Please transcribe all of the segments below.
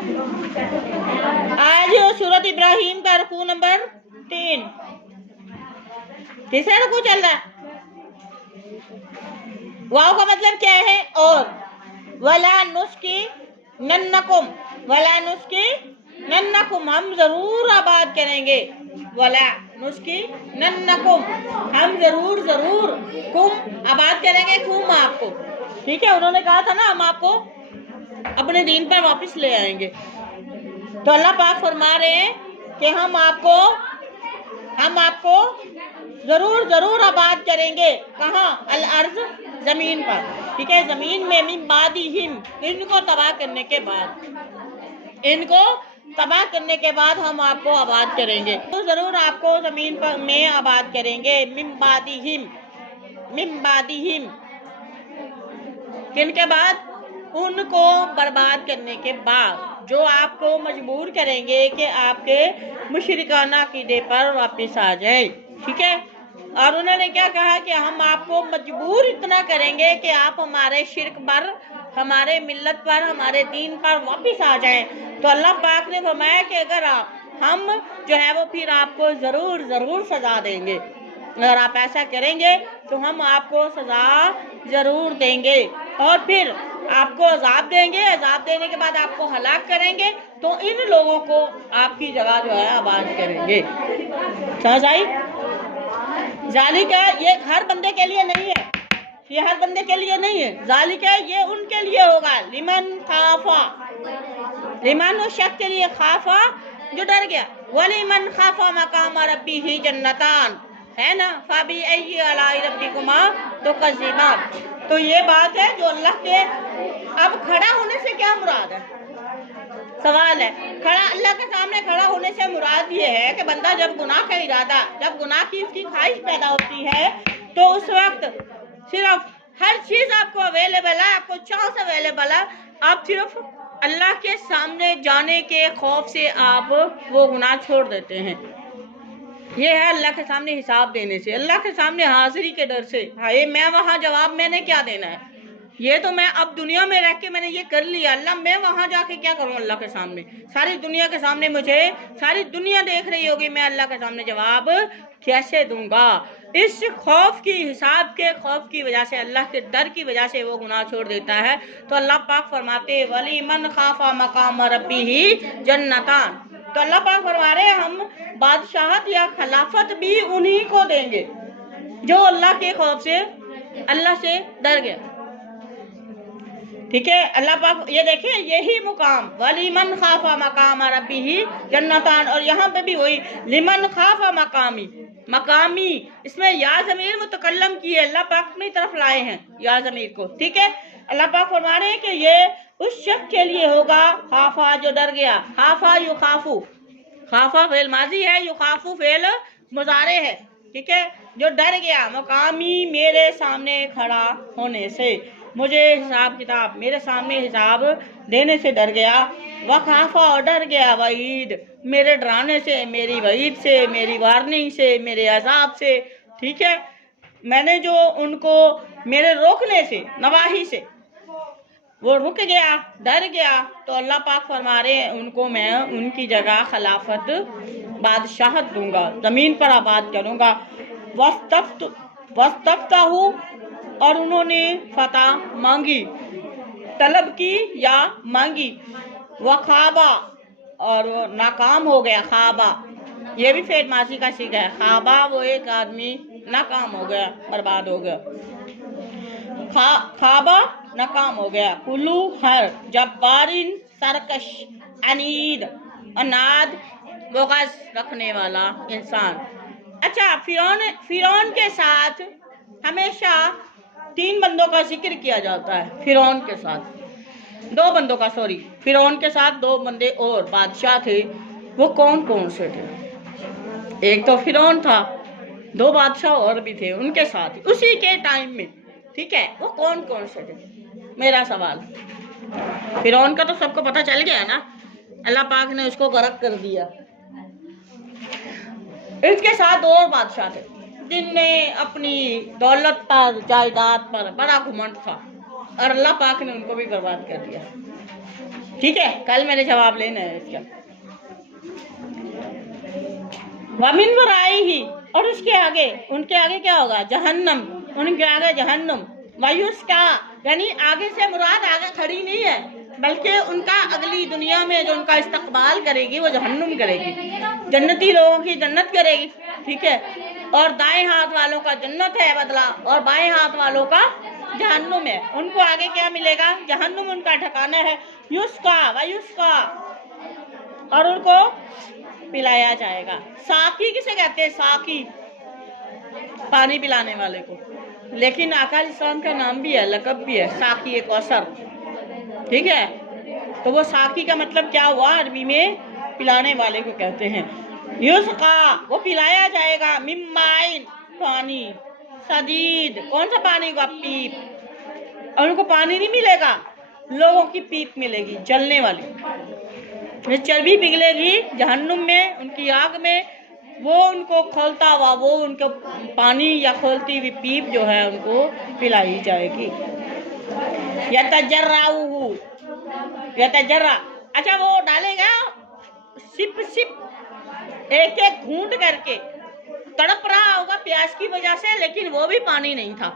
आज सूरत इब्राहिम का रुकू नंबर 3, तीसरा रुकू चल रहा है। वाव का मतलब क्या है? और वला नुस्की नन्नकुम, वला नुस्की नन्नकुम, हम जरूर आबाद करेंगे। वला नुस्की नन्नकुम, हम जरूर जरूर कुम आबाद करेंगे, कुम आपको। ठीक है, उन्होंने कहा था ना हम आपको अपने दीन पर वापस ले आएंगे। तो अल्लाह पाक फरमा रहे हैं कि हम आपको जरूर जरूर आबाद करेंगे। कहाँ? अल अर्ज, जमीन पर। ठीक है, जमीन में मिन बादिहिम, इनको तबाह करने के बाद, इनको तबाह करने के बाद हम आपको आबाद करेंगे। तो जरूर आपको जमीन पर में आबाद करेंगे। मिन बादिहिम, मिन बादिहिम, किन के बाद? उनको बर्बाद करने के बाद, जो आपको मजबूर करेंगे कि आपके मुशरिकाना अकीदे पर वापस आ जाए। ठीक है, और उन्होंने क्या कहा कि हम आपको मजबूर इतना करेंगे कि आप हमारे शिर्क पर, हमारे मिल्लत पर, हमारे दीन पर वापस आ जाएं। तो अल्लाह पाक ने फरमाया कि अगर हम जो है वो फिर आपको ज़रूर ज़रूर सज़ा देंगे। अगर आप ऐसा करेंगे तो हम आपको सज़ा ज़रूर देंगे और फिर आपको अजाब देंगे। अजाब देने के बाद आपको हलाक करेंगे। तो इन लोगों को आपकी जगह जो है आबाद करेंगे। समझ आई? ज़ालिका, ये हर बंदे के लिए नहीं है, ये हर बंदे के लिए नहीं है। ज़ालिका, ये उनके लिए होगा। लिमन खाफा, लिमन उस शख्स के लिए, खाफा जो डर गया। वलिमन खाफा मकाम रब्बिही जन्नतान, है ना। फाबी अय्यि अलाई रब्बिकुमा तुकज़्ज़िबान। तो ये बात है जो अल्लाह के, अब खड़ा होने से क्या मुराद है? सवाल है। खड़ा, अल्लाह के सामने खड़ा होने से मुराद ये है कि बंदा जब गुनाह का इरादा, जब गुनाह की उसकी ख्वाहिश पैदा होती है तो उस वक्त सिर्फ हर चीज़ आपको अवेलेबल है, आपको चांस अवेलेबल है। आप सिर्फ अल्लाह के सामने जाने के खौफ से आप वो गुनाह छोड़ देते हैं। ये है अल्लाह के सामने हिसाब देने से, अल्लाह के सामने हाजिरी के डर से। हाय मैं वहाँ जवाब मैंने क्या देना है? ये तो मैं अब दुनिया में रह के मैंने ये कर लिया, अल्लाह मैं वहाँ जाके क्या करूँ? अल्लाह के सामने, सारी दुनिया के सामने, मुझे सारी दुनिया देख रही होगी, मैं अल्लाह के सामने जवाब कैसे दूंगा? इस खौफ की, हिसाब के खौफ की वजह से, अल्लाह के डर की वजह से वो गुनाह छोड़ देता है। तो अल्लाह पाक फरमाते वली मन खाफा मकाम रब्बिही जन्नतान। तो अल्लाह पाक फरमा रहे हैं हम बादशाहत या खिलाफत भी उन्हीं को देंगे जो अल्लाह के खौफ से, अल्लाह से डर गया। ठीक है, अल्लाह पाक, ये देखें यही मुकाम, वलिमन खाफा मकाम रब्बिही जन्नतान। और यहाँ पे भी वही लिमन खाफा मकामी, मकामी, इसमें या ज़मीर मुतकल्लम की है, अल्लाह पाक अपनी तरफ लाए हैं या ज़मीर को। ठीक है, अल्लाह पाक फरमा रहे हैं कि ये उस शख्स के लिए होगा, खाफा जो डर गया। खाफा युखाफू, खाफा फेल माजी है, युखाफू फेल मुजारे है। ठीक है, जो डर गया, मकामी मेरे सामने खड़ा होने से, मुझे हिसाब किताब, मेरे सामने हिसाब देने से डर गया। वखाफा, और डर गया, वईद, मेरे डराने से, मेरी वईद से, मेरी वार्निंग से, मेरे अजाब से। ठीक है, मैंने जो उनको मेरे रोकने से, नवाही से वो रुक गया, डर गया, तो अल्लाह पाक फरमा रहे हैं उनको मैं उनकी जगह खिलाफत, बादशाहत दूंगा, ज़मीन पर आबाद करूंगा। वस्तफ्ताहू, और उन्होंने फतह मांगी, तलब की या मांगी। वखाबा, और नाकाम हो गया। खाबा, ये भी फेल मासी का सीखा है। खाबा, वो एक आदमी नाकाम हो गया, बर्बाद हो गया। खाबा, नाकाम हो गया। कुल्लू हर जब्बारिन सरकश अनीद, अनाद बोगस रखने वाला इंसान। अच्छा, फिरौन के साथ हमेशा 3 बंदों का जिक्र किया जाता है। फिरौन के साथ 2 बंदों का, सॉरी, फिरौन के साथ 2 बंदे और बादशाह थे। वो कौन कौन से थे? एक तो फिरौन था, 2 बादशाह और भी थे उनके साथ उसी के टाइम में। ठीक है, वो कौन कौन से थे? मेरा सवाल, फिरौन का तो सबको पता चल गया ना, अल्लाह पाक ने उसको गर्क कर दिया। इसके साथ 2 और बादशाह थे जिनने अपनी दौलत पर, जायदाद पर बड़ा घमंड था, और अल्लाह पाक ने उनको भी बर्बाद कर दिया। ٹھیک ہے، کل میں نے جواب لینا ہے اس کا. وَمِن وَرَائِهِ، اور اس کے آگے، ان کے آگے کیا ہوگا؟ جہنم، ان کے آگے جہنم. وَيُسْقَىٰ، یعنی آگے سے مراد آگے کھڑی نہیں ہے، بلکہ ان کا اگلی دنیا میں جو ان کا استقبال کرے گی وہ جہنم کرے گی. جنتی لوگوں کی جنت کرے گی، ٹھیک ہے، اور دائیں ہاتھ والوں کا جنت ہے بدلہ، اور بائیں ہاتھ والوں کا جہنم ہے. ان کو آگے کیا ملے گا؟ جہنم ان کا ٹھکانہ ہے. یسقا ویسقا، اور ان کو پلایا جائے گا. ساقی کسے کہتے ہیں؟ ساقی، پانی پلانے والے کو. لیکن آقا علیہ السلام کا نام بھی ہے، لقب بھی ہے، ساقی کوثر، ٹھیک ہے. تو وہ ساقی کا مطلب کیا ہوا؟ عربی میں پلانے والے کو کہتے ہیں. یسقا، وہ پلایا جائے گا. من مائن، پانی. سدید، کون سا پانی ہوگا؟ پیپ. اور ان کو پانی نہیں ملے گا، لوگوں کی پیپ ملے گی، جلنے والی. چربی پگھلے گی جہنم میں، ان کی آگ میں. وہ ان کو کھولتا ہوا، وہ ان کو پانی یا کھولتی ہوئی پیپ جو ہے ان کو پلائی جائے گی. یتجرع، اچھا وہ ڈالے گا سپ سپ، ایک ایک گھونٹ کر کے. تڑپ رہا ہوگا پیاس کی وجہ سے، لیکن وہ بھی پانی نہیں تھا،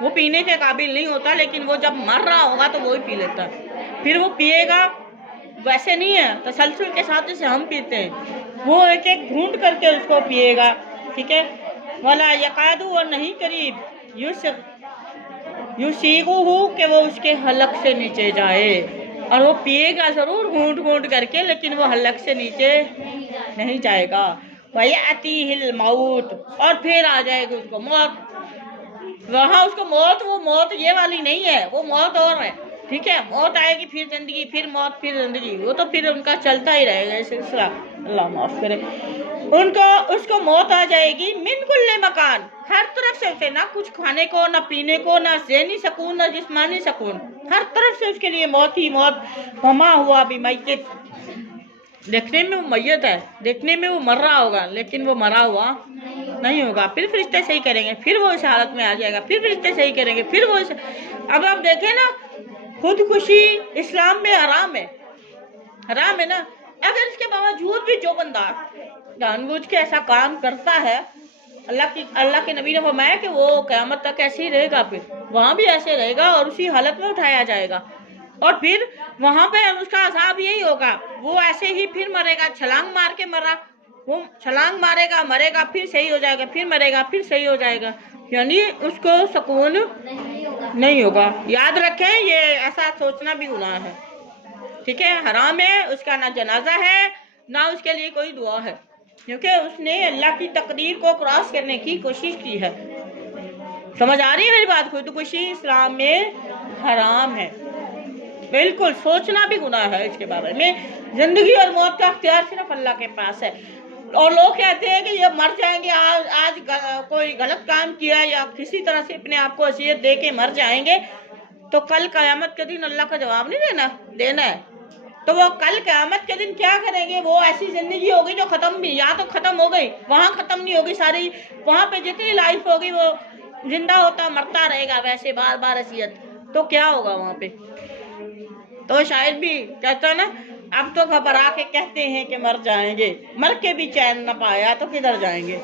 وہ پینے کے قابل نہیں ہوتا، لیکن وہ جب مر رہا ہوگا تو وہ ہی پی لیتا. پھر وہ پیے گا، ویسے نہیں ہے تسلسل کے ساتھ جسے ہم پیتے ہیں، وہ ایک ایک گھونٹ کر کے اس کو پیے گا، ٹھیک ہے. ولا یقاد، اور نہیں قریب، یسیغہ، کہ وہ اس کے حلق سے نیچے جائے. اور وہ پیے گا ضرور گھونٹ گھونٹ کر کے، لیکن وہ حلق سے نیچے نہیں جائے گا. وَيَأْتِيهِ الْمَوْتُ، اور پھر آ جائے گی اس کو موت. وہاں اس کو موت، وہ موت یہ والی نہیں ہے، وہ موت اور ہے، ٹھیک ہے. موت آئے گی، پھر زندگی، پھر موت، پھر زندگی، وہ تو پھر ان کا چلتا ہی رہے گا یہ سلسلہ، اللہ معاف کرے. ان کو، اس کو موت آ جائے گی. من کل مکان، ہر طرف سے اسے، نہ کچھ کھانے کو، نہ پینے کو، نہ ذہنی سکون، نہ جسمانی سکون، ہر طرف سے اس کے لیے موت ہی موت. وما ہوا بمیت، دیکھنے میں وہ میت ہے، دیکھنے میں وہ مر رہا ہوگا، لیکن وہ مرا ہوا نہیں ہوگا. پھر فرشتے صحیح کریں گے، پھر وہ اس حالت میں آ جائے گا، پھر فرشتے صحیح کریں گے، پھر وہ اب آپ دیکھیں نا، خودکشی اسلام میں حرام ہے، حرام ہے نا. اگر اس کے باوجود بھی جو بندہ جان بوجھ کے ایسا کام کرتا ہے، اللہ کے نبی نے فرمایا کہ وہ قیامت تک ایسے ہی رہے گا، پھر وہاں بھی ایسے رہے گا اور اسی حالت میں اٹھایا جائے گا. اور پھر وہاں پہ اس کا عذاب یہی ہوگا، وہ ایسے ہی پھر مرے گا، چھلانگ مار کے مرا، وہ چھلانگ مارے گا، مرے گا، پھر صحیح ہو جائے گا، پھر مرے گا، پھر صحیح ہو جائے گا، یعنی اس کو سکون نہیں ہوگا. یاد رکھیں یہ ایسا سوچنا بھی گناہ ہے، ٹھیک ہے، حرام ہے. اس کا نہ جنازہ ہے، نہ اس کے لیے کوئی دعا ہے، کیونکہ اس نے اللہ کی تقدیر کو کراس کرنے کی کوشش کی ہے. سمجھ آ رہی ہے میری بات؟ خودکشی اسلام میں حرام ہے، بالکل. سوچنا بھی گناہ ہے اس کے بارے میں. زندگی اور موت کا اختیار صرف اللہ کے پاس ہے. اور لوگ کہتے ہیں کہ یہ مر جائیں گے، آج کوئی غلط کام کیا یا کسی طرح سے اپنے آپ کو اذیت دے کے مر جائیں گے تو کل قیامت کے دن اللہ کا جواب نہیں دینا ہے. تو وہ کل قیامت کے دن کیا کریں گے؟ وہ ایسی زندگی ہوگی جو ختم بھی، یا تو ختم ہو گئی، وہاں ختم نہیں ہوگی ساری، وہاں پہ جتنی لائف ہوگی وہ زندہ ہوتا مرتا رہے گا ویسے بار بار اذیت. تو کیا ہوگا وہاں پہ؟ تو شاید بھی کہتا نا، اب تو گھبرا کے کہتے ہیں کہ مر جائیں گے، مر کے بھی چین نہ پایا تو کدھر جائیں گے؟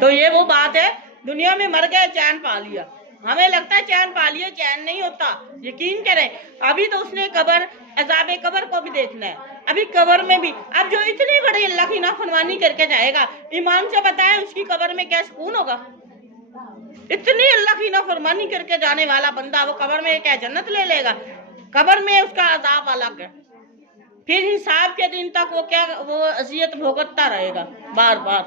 تو یہ وہ بات ہے، دنیا میں مر گئے چین پا لیا. ہمیں لگتا ہے چین پا لیا، چین نہیں ہوتا. یقین کریں، ابھی تو اس نے قبر، عذاب قبر کو بھی دیکھنا ہے. ابھی قبر میں بھی، اب جو اتنی بڑی اللہ کی نافرمانی کر کے جائے گا، ایمان سے بتائیں اس کی قبر میں کیا سکون ہوگا؟ اتنی اللہ کی نافرمانی کر کے جانے والا بندہ وہ قبر میں کیا جنت لے لے گا؟ قبر میں اس کا عذاب الگ ہے. پھر حساب کے دن تک وہ اذیت بھوگتتا رہے گا بار بار،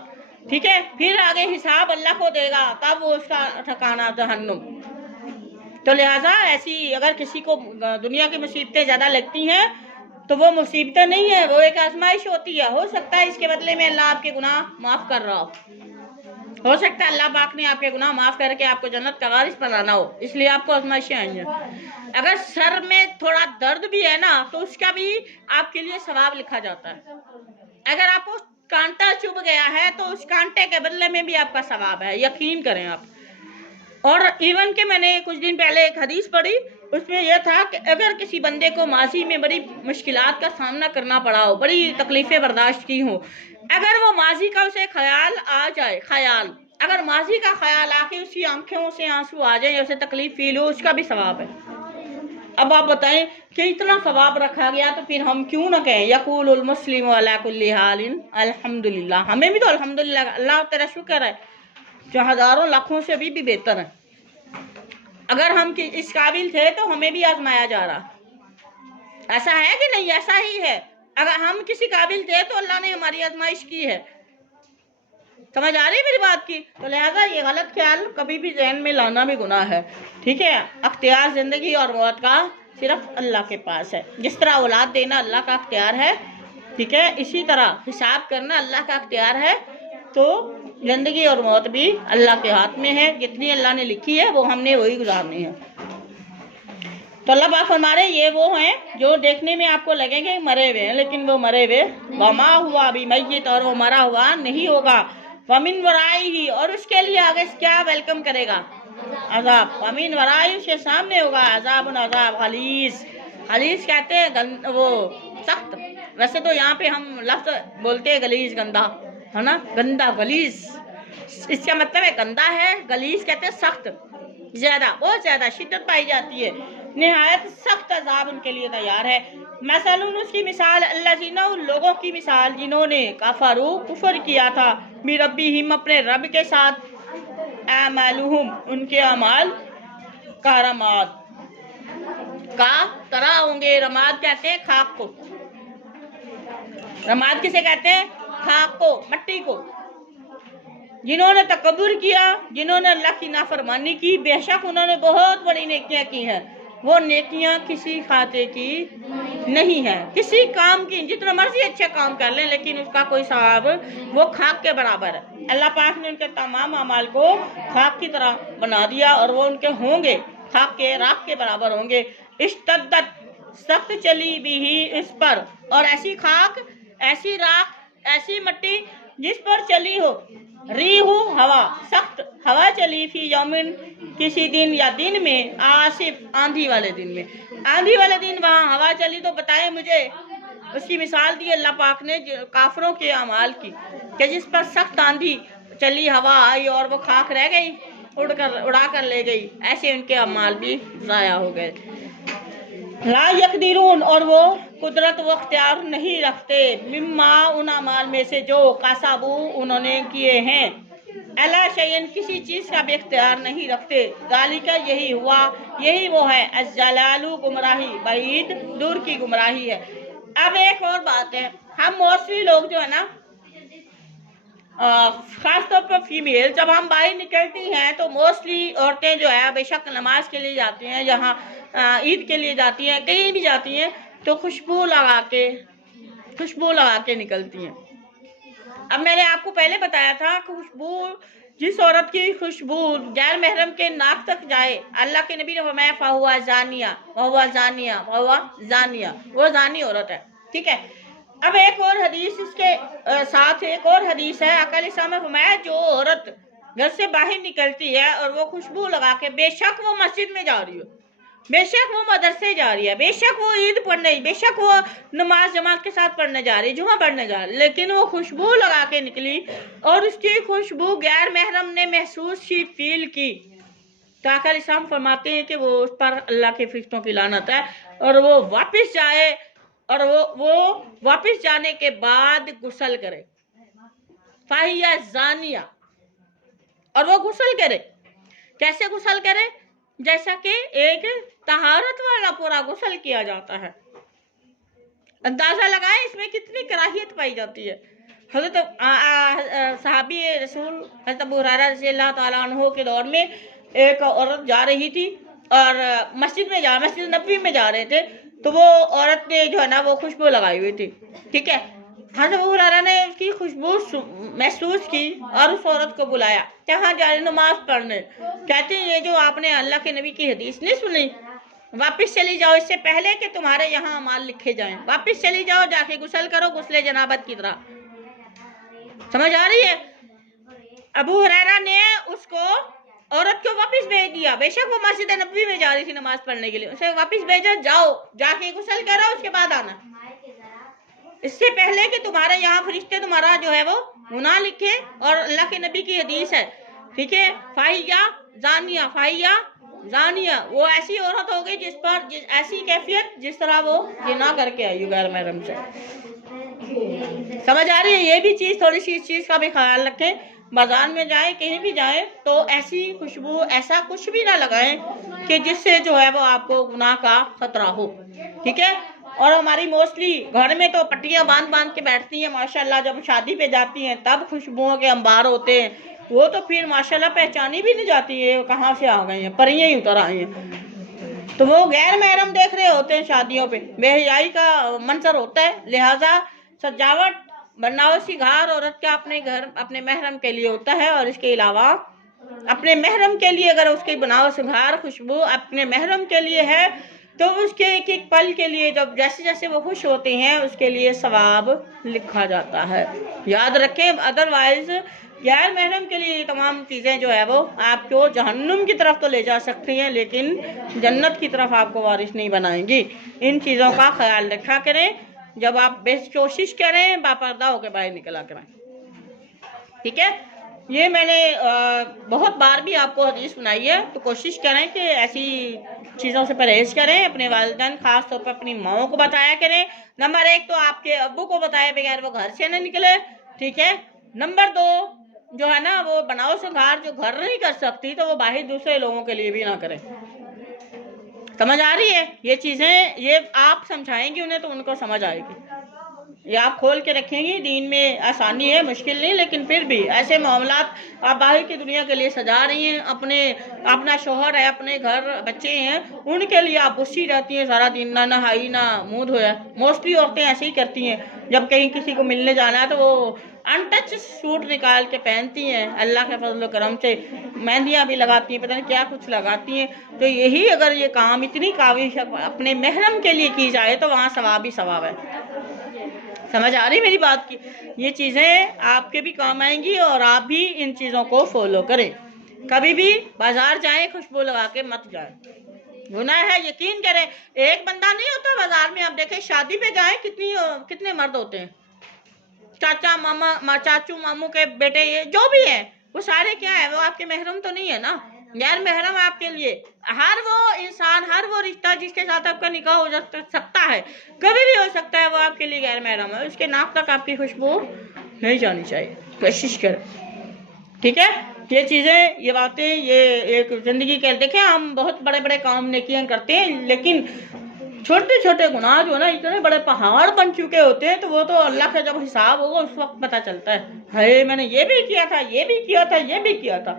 ٹھیک ہے. پھر آگے حساب اللہ کو دے گا، تب وہ اس کا ٹھکانہ جہنم. تو لہٰذا ایسی اگر کسی کو دنیا کی مصیبتیں زیادہ لگتی ہیں تو وہ مصیبتیں نہیں ہیں، وہ ایک آزمائش ہوتی ہے. ہو سکتا ہے اس کے بدلے میں اللہ آپ کے گناہ معاف کر رہا ہو سکتا ہے اللہ پاک نے آپ کے گناہ معاف کر کے آپ کو جنت کا وارث بنانا ہو، اس لیے آپ کو آزمائشیں آئی ہیں. اگر سر میں تھوڑا درد بھی ہے نا تو اس کا بھی آپ کے لیے ثواب لکھا جاتا ہے. اگر آپ کو کانٹا چبھ گیا ہے تو اس کانٹے کے بدلے میں بھی آپ کا ثواب ہے، یقین کریں آپ. اور ایون کہ میں نے کچھ دن پہلے ایک حدیث پڑھی، اس میں یہ تھا کہ اگر کسی بندے کو ماضی میں بڑی مشکلات کا سامنا کرنا پڑا ہو، بڑی تکلیفیں برداشت کی ہوں، اگر وہ ماضی کا اسے خیال آ جائے، اگر ماضی کا خیال آ کے اس کی آنکھوں سے آنسو آ جائیں یا اسے تکلیف فیل ہو، اس کا بھی ثواب ہے۔ اب آپ بتائیں کہ اتنا ثواب رکھا گیا تو پھر ہم کیوں نہ کہیں یقول المسلم علی کل حال الحمدللہ۔ ہمیں بھی تو الحمدللہ، اللہ تیرا شکر ہے جو ہزاروں لاکھوں سے بھی بہتر ہے۔ اگر ہم اس قابل تھے تو ہمیں بھی آزمایا جا رہا، ایسا ہے کہ نہیں؟ ایسا ہی ہے، اگر ہم کسی قابل تھے تو اللہ نے ہماری آزمائش کی ہے۔ سمجھ آ رہی میری بات کی؟ تو لہٰذا یہ غلط خیال کبھی بھی ذہن میں لانا بھی گناہ ہے، ٹھیک ہے؟ اختیار زندگی اور موت کا صرف اللہ کے پاس ہے۔ جس طرح اولاد دینا اللہ کا اختیار ہے، ٹھیک ہے، اسی طرح حساب کرنا اللہ کا اختیار ہے، تو زندگی اور موت بھی اللہ کے ہاتھ میں ہے۔ جتنی اللہ نے لکھی ہے وہ ہم نے وہی گزارنی ہے۔ تو اللہ پاک فرما رہے یہ وہ ہیں جو دیکھنے میں آپ کو لگیں گے مرے ہوئے ہیں، لیکن وہ مرے ہوئے وما ہوا بمیت، اور وہ مرا ہوا نہیں ہوگا۔ ومن ورائہ، اور اس کے لیے آگے کیا ویلکم کرے گا؟ عذاب۔ ومن ورائہ، اس کے سامنے ہوگا عذاب غلیظ۔ غلیظ کہتے ہیں وہ سخت، ویسے تو یہاں پہ ہم لفظ بولتے ہیں غلیظ، گندا ہے نا، گندا غلیظ، اس کا مطلب ہے گندا ہے، غلیظ کہتے ہیں سخت، زیادہ، بہت زیادہ شدت پائی جاتی ہے، نہایت سخت عذاب ان کے لیے تیار ہے۔ مثلاً اس کی مثال الذین، ان لوگوں کی مثال جنہوں نے کفر کیا تھا، بربہم، اپنے رب کے ساتھ، اعمالہم، ان کے اعمال کارماد کا طرح ہوں گے۔ رماد کہتے ہیں خاک کو، رماد کسے کہتے ہیں؟ خاک کو، مٹی کو۔ جنہوں نے تکبر کیا، جنہوں نے اللہ کی نافرمانی کی، بے شک انہوں نے بہت بڑی نیکیاں کی ہیں، وہ نیکیاں کسی کھاتے کی نہیں ہیں، کسی کام کی، جتنا مرضی اچھا کام کر لیں لیکن اس کا کوئی ثواب وہ خاک کے برابر ہے۔ اللہ پاک نے ان کے تمام اعمال کو خاک کی طرح بنا دیا، اور وہ ان کے ہوں گے خاک کے، راکھ کے برابر ہوں گے۔ اشتدت، سخت چلی بھی اس پر، اور ایسی خاک، ایسی راکھ، ایسی مٹی جس پر چلی ہو، ریح، ہوا، سخت ہوا چلی، فی یومن، کسی دن یا دن میں، آصف، آندھی والے دن میں، آندھی والے دن وہاں ہوا چلی تو بتائیں مجھے، اس کی مثال دی اللہ پاک نے کافروں کے اعمال کی، کہ جس پر سخت آندھی چلی، ہوا آئی اور وہ خاک رہ گئی، اڑا کر لے گئی، ایسے ان کے اعمال بھی ضائع ہو گئے۔ لا یقدرون، اور وہ قدرت و اختیار نہیں رکھتے، مما، ان اعمال میں سے جو کسبوا، انہوں نے کیے ہیں، الا شیئن، کسی چیز کا بھی اختیار نہیں رکھتے، ذالک، یہی ہوا، یہی وہ ہے، الضلال، گمراہی، بعید، دور کی گمراہی ہے۔ اب ایک اور بات ہے، ہم موسٹلی لوگ جو ہے نا، خاص طور پر فیمیل، جب ہم باہر نکلتی ہیں تو موسٹلی عورتیں جو ہے بے شک نماز کے لیے جاتی ہیں، جہاں عید کے لیے جاتی ہیں، کہیں بھی جاتی ہیں تو خوشبو لگا کے نکلتی ہیں۔ اب میں نے آپ کو پہلے بتایا تھا کہ خوشبو، جس عورت کی خوشبو غیر محرم کے ناک تک جائے، اللہ کے نبی نے فرمایا فہو زانیہ، وہ زانی عورت ہے، ٹھیک ہے۔ اب ایک اور حدیث اس کے ساتھ، ایک اور حدیث ہے، آقا علیہ السلام نے فرمایا جو عورت گھر سے باہر نکلتی ہے اور وہ خوشبو لگا کے، بے شک وہ مسجد میں جا رہی ہو، بے شک وہ مدرسے جا رہی ہے، بے شک وہ عید پڑھنے، بے شک وہ نماز جماعت کے ساتھ پڑھنے جا رہی، جمعہ پڑھنے جا رہی، لیکن وہ خوشبو لگا کے نکلی اور اس کی خوشبو غیر محرم نے محسوس کی، فیل کی، تو آقا علیہ السلام فرماتے ہیں کہ وہ اس پر اللہ کے فرشتوں کی لعنت ہے، اور وہ واپس جائے، اور وہ واپس جانے کے بعد غسل کرے، فاہیہ زانیہ، اور وہ غسل کرے۔ کیسے غسل کرے؟ جیسا کہ ایک طہارت والا پورا غسل کیا جاتا ہے۔ اندازہ لگائیں اس میں کتنی کراہیت پائی جاتی ہے۔ حضرت صحابی رسول حضرت ابو ہریرہ رضی اللہ تعالیٰ عنہ کے دور میں ایک عورت جا رہی تھی، اور مسجد نبوی میں جا رہے تھے، تو وہ عورت نے جو ہے نا وہ خوشبو لگائی ہوئی تھی، ٹھیک ہے۔ حضرت ابو ہریرہ نے اس کی خوشبو محسوس کی اور اس عورت کو بلایا، کہاں جا رہے؟ نماز پڑھنے۔ کہتے ہیں یہ جو آپ نے اللہ کے نبی کی حدیث نہیں سنی، واپس چلی جاؤ، اس سے پہلے کہ تمہارے یہاں اعمال لکھے جائیں، واپس چلی جاؤ، جا کے غسل کرو، غسل جنابت کی طرح۔ سمجھ آ رہی ہے؟ ابو ہریرہ نے اس کو औरत को वापस भेज दिया। बेशक वो मस्जिद नबवी में जा रही थी नमाज पढ़ने के लिए, उसे वापस भेजा, जाओ जाके गुस्ल करो, उसके बाद आना, इससे पहले कि तुम्हारे यहाँ फरिश्ते तुम्हारा जो है वो गुनाह लिखे। और अल्लाह के नबी की हदीस है, ठीक है, फाहिया जानिया, फाहिया जानिया, वो ऐसी औरत हो गई जिस पर ऐसी कैफियत जिस तरह वो जिना करके आई गैर महरम से। समझ आ रही है? ये भी चीज़, थोड़ी सी इस चीज़ का भी ख्याल रखें। बाजार में जाए, कहीं भी जाए तो ऐसी खुशबू, ऐसा कुछ भी ना लगाएं कि जिससे जो है वो आपको गुनाह का खतरा हो, ठीक है। और हमारी मोस्टली घर में तो पट्टियां बांध बांध के बैठती हैं माशाल्लाह, जब शादी पे जाती हैं तब खुशबुओं के अंबार होते हैं, वो तो फिर माशाल्लाह पहचानी भी नहीं जाती है कहाँ से आ गई हैं, परियां ही उतर आई हैं। तो वो गैर महरम देख रहे होते हैं शादियों पे, बेहयाई का मंजर होता है। लिहाजा सजावट बनावसी घर औरत का अपने घर, अपने महरम के लिए होता है। और इसके अलावा अपने महरम के लिए, अगर उसकी बनावसी घर खुशबू अपने महरम के लिए है तो उसके एक एक पल के लिए, जब जैसे जैसे वो खुश होते हैं, उसके लिए सवाब लिखा जाता है। याद रखें, अदरवाइज गैर महरम के लिए तमाम चीज़ें जो है वो आपको जहन्नुम की तरफ तो ले जा सकती हैं, लेकिन जन्नत की तरफ आपको वारिस नहीं बनाएंगी। इन चीज़ों का ख्याल रखा करें। जब आप बेस्ट कोशिश करें बापर्दा होकर बाहर निकला करें, ठीक है। ये मैंने बहुत बार भी आपको हदीस सुनाई है, तो कोशिश करें कि ऐसी चीज़ों से परहेज करें। अपने वालिदैन, खास तौर पर अपनी माओं को बताया करें। नंबर 1 तो आपके अब्बू को बताए बगैर वो घर से न निकले, ठीक है। नंबर 2 जो है ना, वो बनाओ से घर जो घर नहीं कर सकती तो वो बाहर दूसरे लोगों के लिए भी ना करें। समझ आ रही है? ये चीज़ें ये आप समझाएंगी उन्हें तो उनको समझ आएगी। ये आप खोल के रखेंगी। दीन में आसानी है, मुश्किल नहीं, लेकिन फिर भी ऐसे मामलात आप बाहर की दुनिया के लिए सजा रही हैं। अपना शोहर है, अपने घर बच्चे हैं, उनके लिए आप गुस्सी रहती हैं सारा दिन, ना नहाई ना मुँह धोया। मोस्टली औरतें ऐसे ही करती हैं, जब कहीं किसी को मिलने जाना है तो वो अनटच सूट निकाल के पहनती हैं। अल्लाह के फजल करम से मेहंदियाँ भी लगाती हैं, पता नहीं क्या कुछ लगाती हैं। तो यही अगर ये काम इतनी काविश अपने महरम के लिए की जाए तो वहाँ सवाब ही सवाब है। समझ आ रही मेरी बात की? ये चीज़ें आपके भी काम आएंगी और आप भी इन चीज़ों को फॉलो करें। कभी भी बाजार जाएं खुशबू लगा के मत जाएं, गुनाह है, यकीन करें। एक बंदा नहीं होता बाजार में, आप देखें शादी पे जाएं कितने मर्द होते हैं, चाचा मामा चाचू मामू के बेटे, ये जो भी है वो सारे क्या है, वो आपके महरम तो नहीं है ना। गैर महरम आपके लिए हर वो इंसान, हर वो रिश्ता जिसके साथ आपका निकाह हो सकता है, कभी भी हो सकता है, वो आपके लिए गैर महरम है। उसके नाक तक आपकी खुशबू नहीं जानी चाहिए, कोशिश करें, ठीक है। ये चीज़ें, ये बातें, ये एक ज़िंदगी के, देखें हम बहुत बड़े बड़े काम नेकियां करते हैं, लेकिन छोटे छोटे गुनाह जो है ना इतने बड़े पहाड़ बन चुके होते हैं, तो वो तो अल्लाह का जब हिसाब होगा उस वक्त पता चलता है मैंने ये भी किया था, ये भी किया था, ये भी किया था।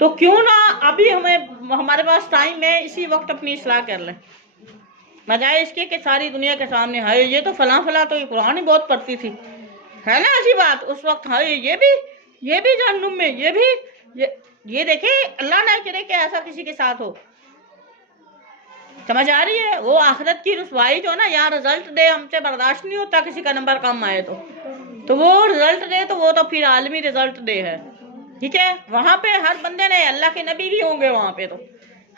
तो क्यों ना अभी हमारे पास टाइम है, इसी वक्त अपनी इस्लाह कर लें, बजाय इसके कि सारी दुनिया के सामने हाय ये तो फला तो ये कुरान ही बहुत पढ़ती थी, है ना ऐसी बात। उस वक्त हाय ये भी जहन्नुम में, ये देखे, अल्लाह ना करे कि ऐसा किसी के साथ हो। समझ आ रही है? वो आखिरत की रुसवाई जो ना, यार रिजल्ट दे हमसे बर्दाश्त नहीं होता, किसी का नंबर कम आए तो वो रिजल्ट दे, तो वो तो फिर आलमी रिजल्ट दे है, ठीक है। वहां पे हर बंदे ने, अल्लाह के नबी भी होंगे वहां पे, तो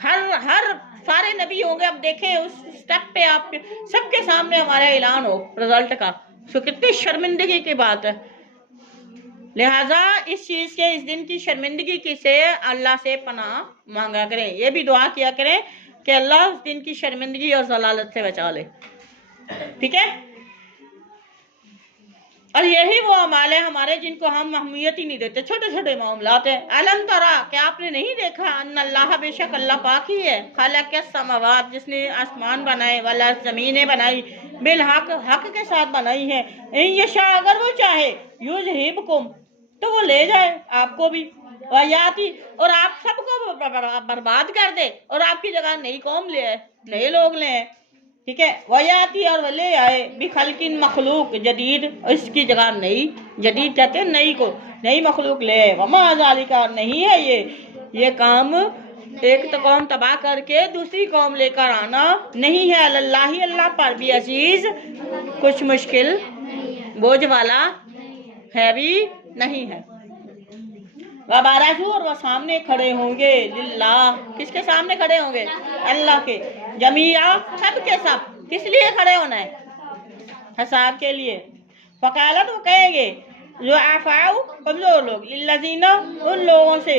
हर सारे नबी होंगे। अब देखें उस स्टेप पे आप सबके सामने हमारा ऐलान हो रिजल्ट का, तो कितनी शर्मिंदगी की बात है। लिहाजा इस चीज के, इस दिन की शर्मिंदगी की से अल्लाह से पनाह मांगा करें। ये भी दुआ किया करें कि अल्लाह उस दिन की शर्मिंदगी और जलालत से बचा ले, ठीक है। और यही वो अमाल है हमारे जिनको हम अहमियत ही नहीं देते, छोटे छोटे मामलात हैं। अलम तरा, क्या आपने नहीं देखा, अल्लाह बेशक अल्लाह पाक ही है, खालक समावात, जिसने आसमान बनाए, वाला ज़मीनें बनाई, बिल हक के साथ बनाई है। इन यशा, अगर वो चाहे, युज़हिबकुम, तो वो ले जाए आपको भी, वयाती, और आप सबको बर्बाद कर दे, और आपकी जगह नई कौम ले आए, नए लोग ले आए, ठीक है। वयाती, और वो ले आए बिखल्किन मखलूक जदीद, इसकी जगह नई, जदीद कहते हैं नई को, नई मखलूक ले आए। वमा ज़ालिका, नहीं है ये काम एक तो कौम तबाह करके दूसरी कौम लेकर आना नहीं है, अल्लाह अल्लाह पर भी अजीज, कुछ मुश्किल बोझ वाला है भी नहीं है। वबारज़ू और वह सामने खड़े होंगे, लिल्लाह किसके सामने खड़े होंगे? अल्लाह के, जमीआ सब के सब। किस लिए खड़े होना है? हिसाब के लिए। फ़क़ालत वो कहेंगे जो आफ़ाऊ कमज़ोर लोग, लिल्लज़ीना उन लोगों से,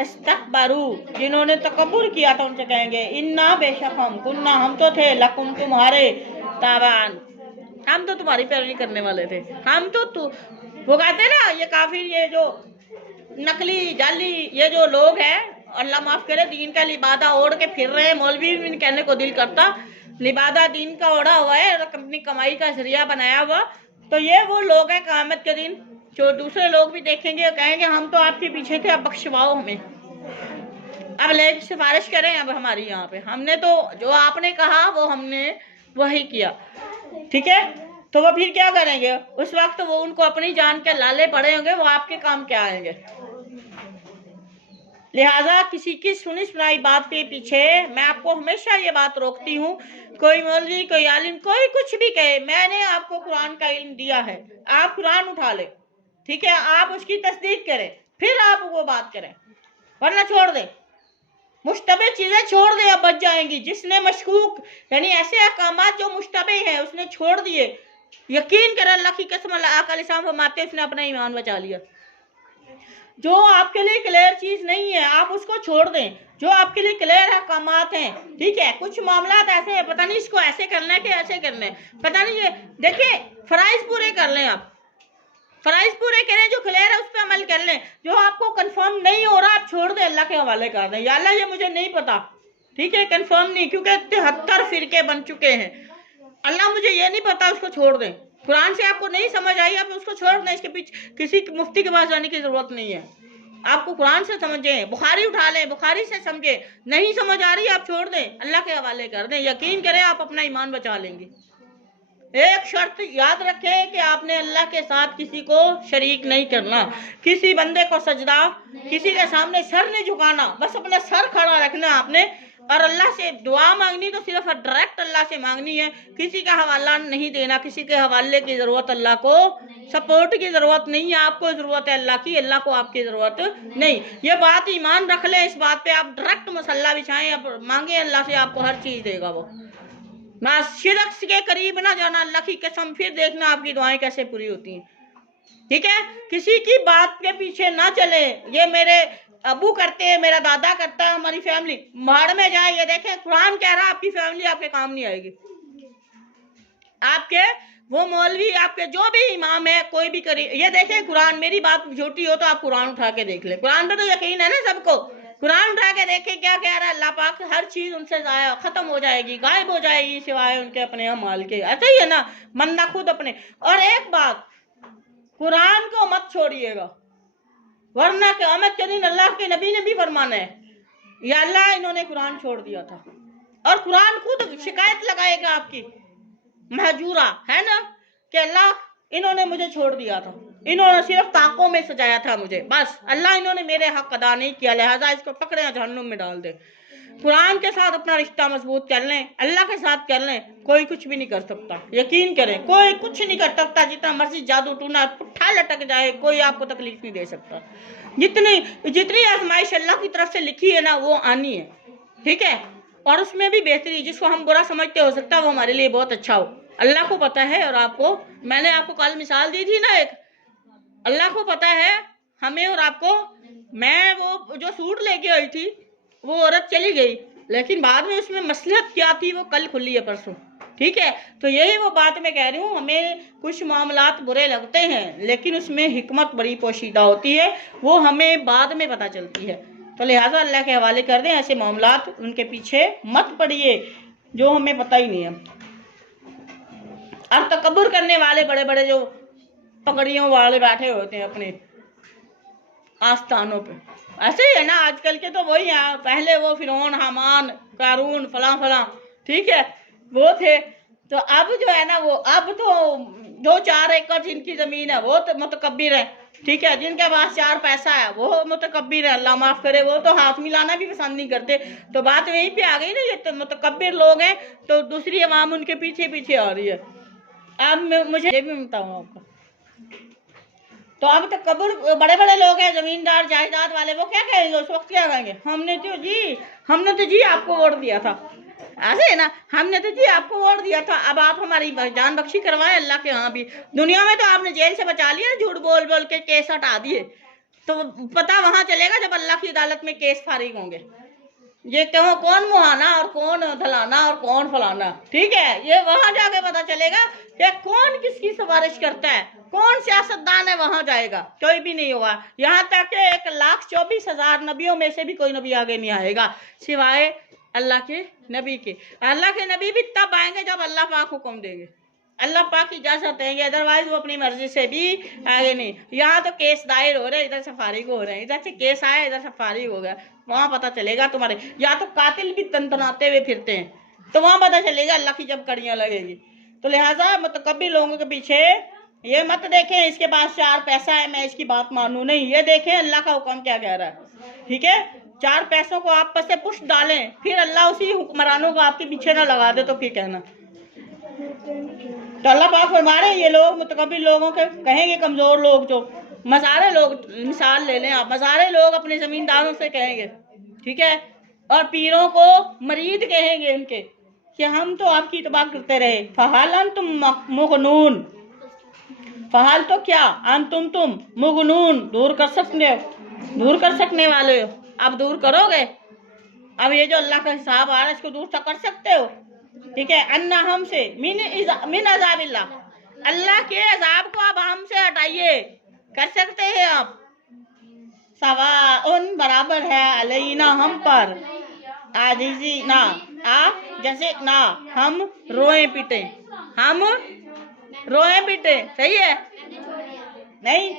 इस्तकबरू जिन्होंने तकब्बुर किया था उनसे कहेंगे, इन्ना बेशक हम, कुन्ना हम तो थे, लकुम तुम्हारे, ताबान हम तो तुम्हारी पैरवी करने वाले थे, हम तो वो कहते हैं ना, ये काफिर, ये जो नकली जाली ये जो लोग हैं, अल्लाह माफ करे, दीन का लिबादा ओढ़ के फिर रहे हैं। मौलवी भी कहने को दिल करता, लिबादा दीन का ओढ़ा हुआ है और अपनी कमाई का जरिया बनाया हुआ। तो ये वो लोग हैं क़यामत के दिन जो दूसरे लोग भी देखेंगे और कहेंगे हम तो आपके पीछे थे, अब बख्शवाओ हमें, अब ले सिफारिश करें अब हमारी यहाँ पे, हमने तो जो आपने कहा वो हमने वही किया। ठीक है, तो वो फिर क्या करेंगे? उस वक्त वो उनको अपनी जान के लाले पड़े होंगे, वो आपके काम क्या आएंगे। लिहाजा किसी की सुनी सुनाई बात के पीछे मैं आपको हमेशा ये बात रोकती हूँ, कोई मौलवी कोई आलिम कोई कुछ भी कहे, मैंने आपको कुरान का इल्म दिया है, आप कुरान उठा ले, ठीक है, आप उसकी तस्दीक करें, फिर आप वो बात करें, वरना छोड़ दे, मुश्तबे चीजें छोड़ दे, अब बच जाएंगी। जिसने मशकूक यानी ऐसे अहकामात जो मुश्तबे हैं उसने छोड़ दिए, यकीन कर अल्लाह की कसम, आका फरमाते उसने अपना ईमान बचा लिया। जो आपके लिए क्लियर चीज नहीं है आप उसको छोड़ दें, जो आपके लिए क्लियर अहकामात हैं, ठीक है, कुछ मामला ऐसे है, पता नहीं इसको ऐसे करना है कि ऐसे करना है, पता नहीं है, देखिए फराइज पूरे कर लें, आप फराइज पूरे करें, जो क्लियर है उस पर अमल कर लें, जो आपको कंफर्म नहीं हो रहा आप छोड़ दें, अल्लाह के हवाले कर दें, या अल्लाह ये मुझे नहीं पता, ठीक है, कंफर्म नहीं, क्योंकि 73 फिरके बन चुके हैं, अल्लाह मुझे ये नहीं पता, उसको छोड़ दें। कुरान से आपको नहीं समझ आई, आप उसको छोड़ दें, इसके पीछे किसी मुफ्ती के पास जाने की जरूरत नहीं है, आपको कुरान से समझें, बुखारी उठा लें, बुखारी से समझें, नहीं समझ आ रही आप छोड़ दें, अल्लाह के हवाले कर दें, यकीन करें आप अपना ईमान बचा लेंगे। एक शर्त याद रखें कि आपने अल्लाह के साथ किसी को शरीक नहीं करना, किसी बंदे को सजदा, किसी के सामने सर नहीं झुकाना, बस अपना सर खड़ा रखना आपने, और अल्लाह से दुआ मांगनी तो सिर्फ डायरेक्ट अल्लाह से मांगनी है, किसी का हवाला नहीं देना, किसी के हवाले की जरूरत, अल्लाह को सपोर्ट की जरूरत नहीं है, आपको जरूरत है अल्लाह की, अल्लाह को आपकी जरूरत नहीं। ये बात ईमान रख ले, इस बात पे आप डायरेक्ट मसल्ला बिछाएं, अब मांगे अल्लाह से, आपको हर चीज देगा वो, ना शिरक के करीब ना जाना, अल्लाह की कसम, फिर देखना आपकी दुआएं कैसे पूरी होती हैं। ठीक है, किसी की बात के पीछे ना चले, ये मेरे अबू करते हैं, मेरा दादा करता है, हमारी फैमिली मार में जाए, ये देखें कुरान कह रहा है आपकी फैमिली आपके काम नहीं आएगी, आपके वो मौलवी, आपके जो भी इमाम है, कोई भी करी, ये देखें कुरान, मेरी बात झूठी हो तो आप कुरान उठा के देख ले, कुरान पे तो यकीन है ना सबको, कुरान उठा के देखे क्या कह रहा है अल्लाह पाक, हर चीज उनसे जाया खत्म हो जाएगी, गायब हो जाएगी सिवाय उनके अपने अमाल के, ऐसा ही है ना, बंदा खुद अपने। और एक बात, कुरान को मत छोड़िएगा, वरना क़यामत के दिन अल्लाह के नबी ने भी फरमाना है, या अल्लाह इन्होंने कुरान छोड़ दिया था, और कुरान खुद शिकायत लगाएगा आपकी महजूरा, है ना, कि अल्लाह इन्होंने मुझे छोड़ दिया था, इन्होंने सिर्फ ताकों में सजाया था मुझे, बस अल्लाह इन्होंने मेरे हक अदा नहीं किया, लिहाजा इसको पकड़े जहन्नुम में डाल दे। कुरान के साथ अपना रिश्ता मजबूत कर लें, अल्लाह के साथ कर लें, कोई कुछ भी नहीं कर सकता, यकीन करें, कोई कुछ नहीं कर सकता, जितना मर्जी जादू टूना पुट्ठा लटक जाए, कोई आपको तकलीफ नहीं दे सकता, जितनी आजमाइश अल्लाह की तरफ से लिखी है ना वो आनी है, ठीक है, और उसमें भी बेहतरी, जिसको हम बुरा समझते हो सकता है वो हमारे लिए बहुत अच्छा हो, अल्लाह को पता है, और आपको मैंने आपको कल मिसाल दी थी ना एक, अल्लाह को पता है हमें और आपको, मैं वो जो सूट लेके आई थी वो औरत चली गई, लेकिन बाद में उसमें मसलहत क्या थी वो कल खुली है परसों, ठीक है, तो यही वो बात मैं कह रही हूँ, हमें कुछ मामलात बुरे लगते हैं लेकिन उसमें हिकमत बड़ी पोशीदा होती है, वो हमें बाद में पता चलती है, तो लिहाजा अल्लाह के हवाले कर दें, ऐसे मामलात उनके पीछे मत पड़िए जो हमें पता ही नहीं है। और तकब्बुर करने वाले बड़े बड़े जो पगड़ियों वाले बैठे होते हैं अपने आस्थानों पे, ऐसे ही है ना आजकल के, तो वही है, पहले वो फिरौन हामान कारून फला फला, ठीक है, वो थे, तो अब जो है ना वो, अब तो जो 4 एकड़ जिनकी जमीन है वो तो मुतकब्बिर है, ठीक है, जिनके पास 4 पैसा है वो मुतकब्बिर है, अल्लाह माफ करे, वो तो हाथ मिलाना भी पसंद नहीं करते, तो बात वहीं पे आ गई ना, ये तो मुतकब्बिर लोग हैं, तो दूसरी अवाम उनके पीछे पीछे आ रही है। अब मुझे ये भी बताऊँ आपको, तो अब तो कब्र बड़े बड़े लोग हैं, जमींदार जायदाद वाले, वो क्या कहेंगे उस वक्त? क्या कहेंगे? हमने तो जी आपको वोट दिया था। ऐसे है ना, हमने तो जी आपको वोट दिया था, अब आप हमारी जान बख्शी करवाएं अल्लाह के यहाँ भी। दुनिया में तो आपने जेल से बचा लिया, झूठ बोल बोल के केस हटा दिए, तो पता वहां चलेगा जब अल्लाह की अदालत में केस फारिग होंगे। ये क्यों, कौन मुहाना और कौन धलाना और कौन फलाना, ठीक है, ये वहां जाके पता चलेगा कि कौन किसकी सिफारिश करता है, कौन सियासतदान है, वहां जाएगा। कोई भी नहीं होगा। यहाँ तक कि 1,24,000 नबियों में से भी कोई नबी आगे नहीं आएगा सिवाय अल्लाह के नबी के। अल्लाह के नबी भी तब आएंगे जब अल्लाह पाक हुक्म देंगे, अल्लाह पाक की इजाजत देंगे, अदरवाइज वो अपनी मर्जी से भी आगे नहीं। यहाँ तो केस दायर हो रहे हैं, इधर से फारिग हो रहे हैं, इधर से केस आया इधर से फारिग हो गया, वहां पता चलेगा तुम्हारे। या तो कातिल भी तनतनाते हुए फिरते हैं, तो वहां पता चलेगा अल्लाह की जब कड़ियां लगेगी। तो लिहाजा मुतकब्बिर लोगों के पीछे ये मत देखें इसके पास 4 पैसा है मैं इसकी बात मानूं, नहीं, ये देखें अल्लाह का हुक्म क्या कह रहा है, ठीक है। 4 पैसों को आप से पुष्ट डालें, फिर अल्लाह उसी हुक्मरानों को आपके पीछे ना लगा दे, तो फिर कहना। तो अल्लाह पाक फरमा रहे हैं ये लोग मुतकब्बिर लोगों के कहेंगे, कमजोर लोग, जो मसारे लोग, मिसाल ले लें आप, मसारे लोग अपने जमींदारों से कहेंगे, ठीक है, और पीरों को मरीद कहेंगे उनके कि हम तो आपकी इत्बा करते रहे। फहाल तुम मुगनून, फहाल तो क्या, तुम मुगनून, दूर कर सकने वाले हो, आप दूर करोगे। अब ये जो अल्लाह का हिसाब आ रहा है इसको दूर तो कर सकते हो, ठीक है। अन्ना हमसे मिन अजाबिल्लाह, अल्लाह के अजाब को आप हमसे हटाइए, कर सकते हैं आप। सवाउन, बराबर है, अलैना, हम पर, आजिजी ना, आप जैसे ना, हम रोए पीटे, सही है नहीं?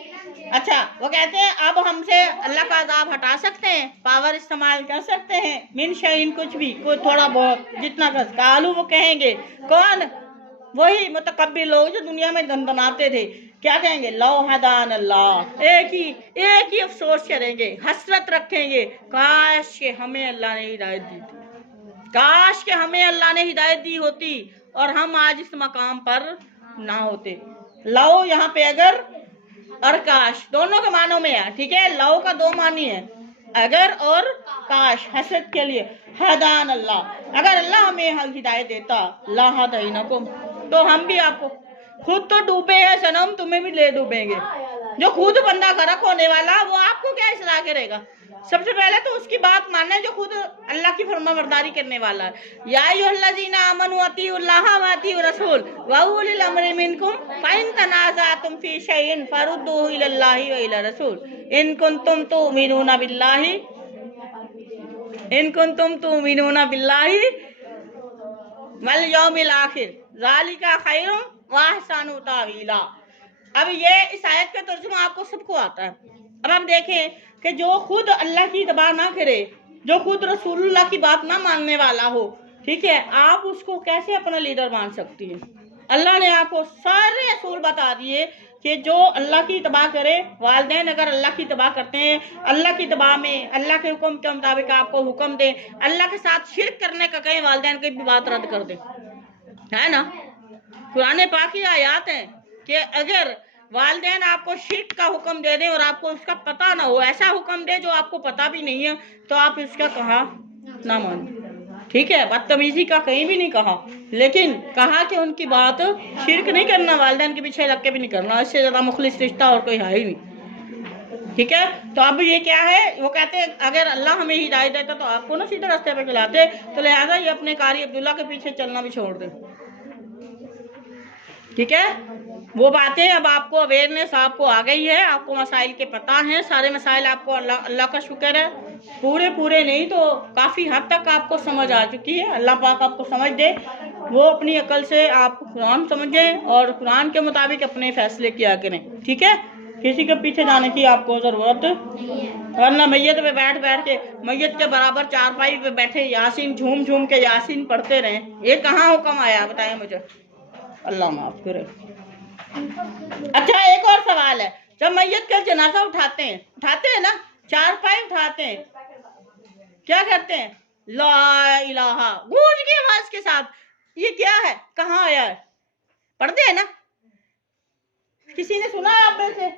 अच्छा, वो कहते हैं अब हमसे अल्लाह का अजाब हटा सकते हैं, पावर इस्तेमाल कर सकते हैं, मिन शैइन, कुछ भी, कोई थोड़ा बहुत, जितना कर। कालू, वो कहेंगे, कौन? वही मुतकब्बिर लोग जो दुनिया में दनदनाते थे, क्या कहेंगे? लौ हदान अल्लाह, एक ही अफसोस करेंगे, हसरत रखेंगे, काश के हमें अल्लाह ने हिदायत दी थी, काश के हमें अल्लाह ने हिदायत दी होती और हम आज इस मकाम पर ना होते। लौ यहाँ पे अगर और काश दोनों के मानों में है, ठीक है। लौ का 2 मानी है, अगर और काश, हसरत के लिए। हदान अल्लाह, अगर अल्लाह हमें हिदायत देता, ला हदैनकुम, तो हम भी आपको, खुद तो डूबे हैं सनम, तुम्हें भी ले डूबेंगे। जो खुद बंदा गरक होने वाला वो आपको क्या इस्लाह करेगा? सबसे पहले तो उसकी बात मानना है जो खुद अल्लाह की फरमाबरदारी करने वाला है। या अय्युहल्लज़ीना आमनू अतीउल्लाह व अतीउर रसूल व उलिल अम्रि मिनकुम फ़इन तनाज़अतुम फ़ी शैइन फरुद्दूहु इलल्लाहि व इला रसूल इन कुंतुम तु'मिनूना बिल्लाहि वल यौमिल आखिर ज़ालिका खैरुम व अहसनु तावीला। अब ये इस आयत का तर्जुमा आपको सबको आता है। अब हम देखें कि जो खुद अल्लाह की इत्बा ना करे, जो खुद रसूलुल्लाह की बात ना मानने वाला हो, ठीक है, आप उसको कैसे अपना लीडर मान सकती है? अल्लाह ने आपको सारे असूल बता दिए कि जो अल्लाह की इत्बा करे, वालिदैन अगर अल्लाह की इत्बा करते हैं, अल्लाह की इत्बा में अल्लाह के हुक्म के मुताबिक आपको हुक्म दे, अल्लाह के साथ शिर्क करने का कहीं वालिदैन की भी बात रद्द कर दे, है ना। कुरान पाक की आयत है कि अगर वालिदैन आपको शिर्क का हुक्म दे दें और आपको उसका पता ना हो, ऐसा हुक्म दे जो आपको पता भी नहीं है, तो आप इसका कहा ना मानो, ठीक है। बदतमीजी का कहीं भी नहीं कहा, लेकिन कहा कि उनकी बात शिर्क नहीं करना, वालिदैन के पीछे लग के भी नहीं करना, इससे ज्यादा मुखलिस रिश्ता और कोई है ही नहीं, ठीक है। तो अब ये क्या है, वो कहते हैं अगर अल्लाह हमें हिदायत देता तो आपको ना सीधे रास्ते पे चलाते, तो लिहाजा ये अपने कारी अब्दुल्ला के पीछे चलना भी छोड़ दे, ठीक है। वो बातें अब आपको अवेयरनेस आपको आ गई है, आपको मसाइल के पता हैं, सारे मसाइल आपको अल्लाह का शुक्र है, पूरे नहीं तो काफ़ी हद तक आपको समझ आ चुकी है। अल्लाह पाक आपको समझ दे, वो अपनी अकल से आप कुरान समझें और कुरान के मुताबिक अपने फैसले किया करें, ठीक है। किसी के पीछे जाने की आपको ज़रूरत, वरना मैयत पे बैठ के मैयत के बराबर चारपाई पे बैठे यासीन झूम के यासीन पढ़ते रहें, ये कहाँ हुक्म आया बताएं मुझे, अल्लाह माफ करे। अच्छा, एक और सवाल है, जब मैयत का जनाजा उठाते हैं ना, चारपाई उठाते हैं, क्या करते हैं? ला इलाहा गूंज की आवाज के साथ, ये क्या है, कहाँ आया है? पढ़ते हैं ना, किसी ने सुना है आप में से?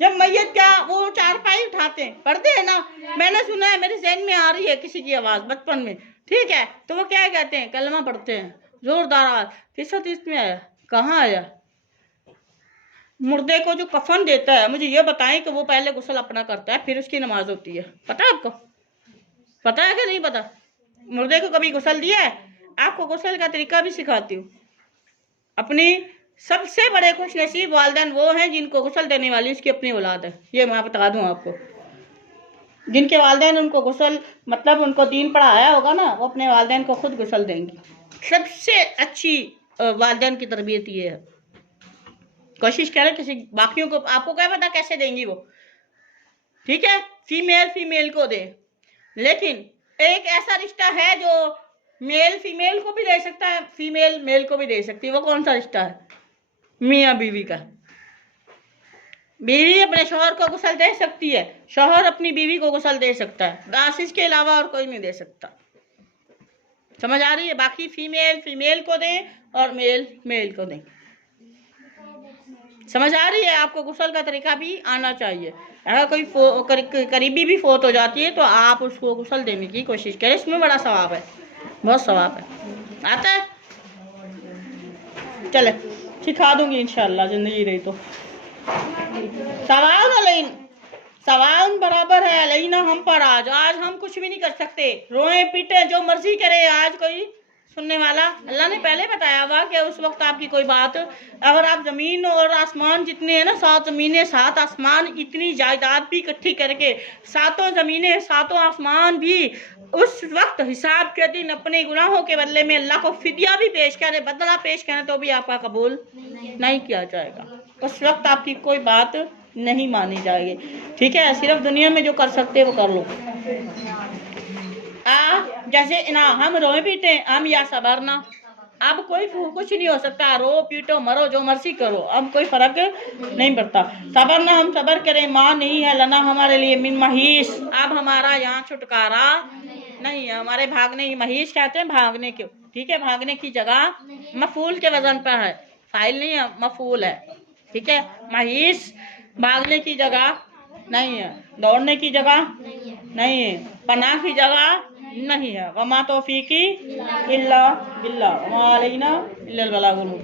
जब मैयत क्या वो चारपाई उठाते हैं, पढ़ते हैं ना, मैंने सुना है, मेरे ज़हन में आ रही है किसी की आवाज़ बचपन में, ठीक है, तो वो क्या कहते हैं, कलमा पढ़ते हैं जोरदार आवाज़। किस्सा इसमें आया, कहाँ आया? मुर्दे को जो कफन देता है, मुझे ये बताएं कि वो पहले गुस्ल अपना करता है फिर उसकी नमाज होती है, पता है आपको? पता है कि नहीं पता? मुर्दे को कभी गुस्ल दिया है? आपको गुस्ल का तरीका भी सिखाती हूँ। अपनी सबसे बड़े खुश नसीब वालिदैन वो हैं जिनको गुस्ल देने वाली उसकी अपनी औलाद है, ये मैं बता दूं आपको। जिनके वालिदैन उनको गुस्ल मतलब उनको दीन पढ़ाया होगा ना, वो अपने वालिदैन को खुद गुस्ल देंगी। सबसे अच्छी वालिदैन की तरबियत ये है। कोशिश करें किसी बाकियों को, आपको क्या पता कैसे देंगी वो, ठीक है, फीमेल फीमेल को दे, लेकिन एक ऐसा रिश्ता है जो मेल फीमेल को भी दे सकता है, फीमेल मेल को भी दे सकती है। वो कौन सा रिश्ता है? मियाँ बीवी का। बीवी अपने शौहर को गुस्ल दे सकती है, शौहर अपनी बीवी को गुस्ल दे सकता है, बस इसके अलावा और कोई नहीं दे सकता। समझ आ रही है? बाकी फीमेल फीमेल को दें और मेल मेल को दें। समझ आ रही है? आपको गुस्ल का तरीका भी आना चाहिए। अगर कोई करीबी भी फोत हो जाती है तो आप उसको गुस्ल देने की कोशिश करें, इसमें बड़ा सवाब है, बहुत सवाब है। आता है? चले सिखा दूंगी इंशाल्लाह, जिंदगी रही तो। सवाल बराबर है अलैना, हम पर आज हम कुछ भी नहीं कर सकते, रोए पीटे जो मर्जी करे। आज कोई सुनने वाला, अल्लाह ने पहले बताया हुआ कि उस वक्त आपकी कोई बात, अगर आप जमीन और आसमान जितने हैं ना, 7 ज़मीनें 7 आसमान, इतनी जायदाद भी इकट्ठी करके 7 ज़मीनें 7 आसमान भी उस वक्त हिसाब के दिन अपने गुनाहों के बदले में अल्लाह को फिदिया भी पेश करें, बदला पेश करें, तो भी आपका कबूल नहीं किया जाएगा। उस वक्त आपकी कोई बात नहीं मानी जाएगी, ठीक है। सिर्फ दुनिया में जो कर सकते वो कर लो। जैसे ना हम रोए पीटे, हम या सबर ना, अब कोई कुछ नहीं हो सकता, रो पीटो मरो जो मर्जी करो, अब कोई फर्क नहीं पड़ता। सबर ना, हम सबर करें, माँ नहीं है लना हमारे लिए मिन महीस, अब हमारा यहाँ छुटकारा नहीं है। हमारे भागने, महीस कहते हैं भागने क्यों, ठीक है, भागने की जगह मफूल के वजन पर है, फाइल नहीं है, मफूल है, ठीक है। महीस भागने की जगह नहीं है, दौड़ने की जगह नहीं है, पनाह की जगह नहीं है। वमा तौफीकी इल्ला बिल्लाह, वमा अलैना इल्लल बलागुल मुबीन।